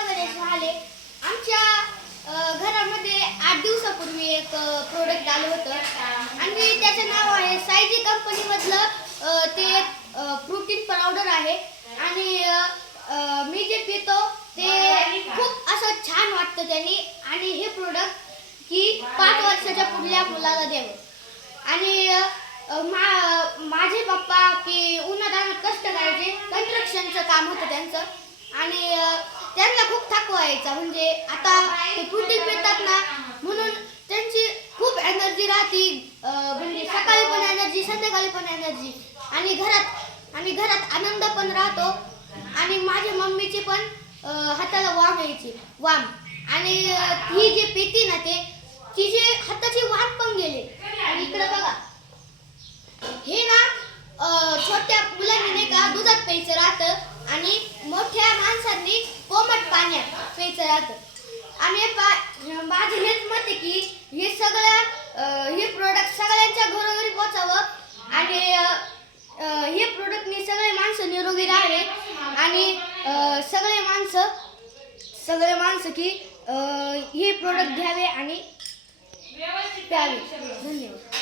पुन्हा गणेश आले. आमच्या घरामध्ये 8 दिवसापूर्वी एक प्रोडक्ट आलं होतं आणि त्याचं नाव आहे सायजी कंपनीमधलं ते प्रोटीन पावडर आहे आणि मी जे पितो ते खूप असं छान वाटतं त्याने. आणि हे प्रोडक्ट की 5 वर्षाच्या पुढल्या मुलाला द्यावं. आणि माझे पप्पा की उन्हातान्हात कष्ट करायचे, कन्स्ट्रक्शनचं काम होतं त्यांचं आणि त्यांना खूप थकवा यायचा. म्हणजे आता ते प्रोटीन पितात ना म्हणून त्यांची खूप एनर्जी राहते. म्हणजे सकाळी पण एनर्जी, संध्याकाळी पण एनर्जी आणि घरात आनंद पण राहतो. आणि माझ्या मम्मीचे पण हाताला वाम यायचे वाम. आणि ही जे पिती ना ते तिचे हाताचे वाम पण गेले. आणि इकडे बघा, हे ना छोट्या मुलांनी नाही का दुधात प्यायचं राहतं आणि मोठ्या माणसांनी कोमट पाण्यात प्यायचं राहतं. आणि माझं हेच मत आहे की हे प्रोडक्ट सगळ्यांच्या घरोघरी पोहोचावं आणि हे प्रोडक्टने सगळे माणसं निरोगी राहावे आणि सगळे माणसं की हे प्रोडक्ट घ्यावे आणि प्यावे. धन्यवाद.